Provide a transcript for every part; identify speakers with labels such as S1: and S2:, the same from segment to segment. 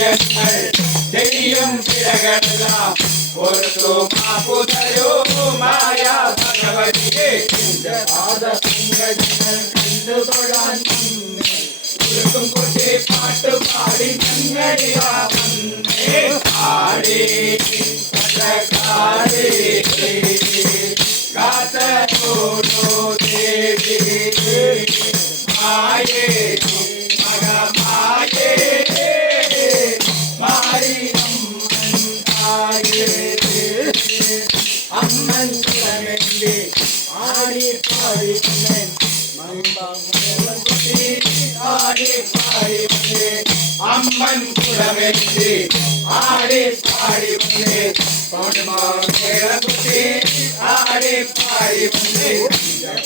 S1: അറിയാതറിയങ്ങൾ തെളിയും പിഴകളെല്ലാം പുറത്തു മാപ്പുതരോ മായ ഭഗവതിയെ പാദങ്ങൾ പാദപിങ്കജങ്ങൾ കണ്ടു തൊഴാൻ ഉരുക്കും കുട്ടി പാട്ട് പാടി വന്നേ. അമ്മൻ കുലമെന്റെ ആടി പാടി ആടി പാടി അമ്മൻ കുലമെന്റെ ആടി പാടി കുട്ടി ആടി പാടി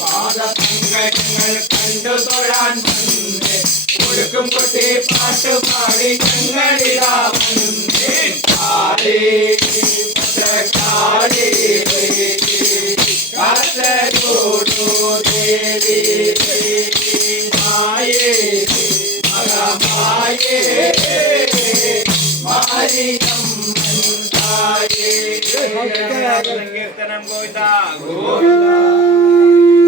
S1: പാദങ്ങൾ കണ്ടു തൊഴാൻ വന്നേ ഒഴുക്കും കുട്ടി പാട്ട് പാടി ഞങ്ങളിതാ വന്നേ കാളി കാളി சங்கீர்த்தனம்
S2: கோவிந்தா. கோவிந்தா.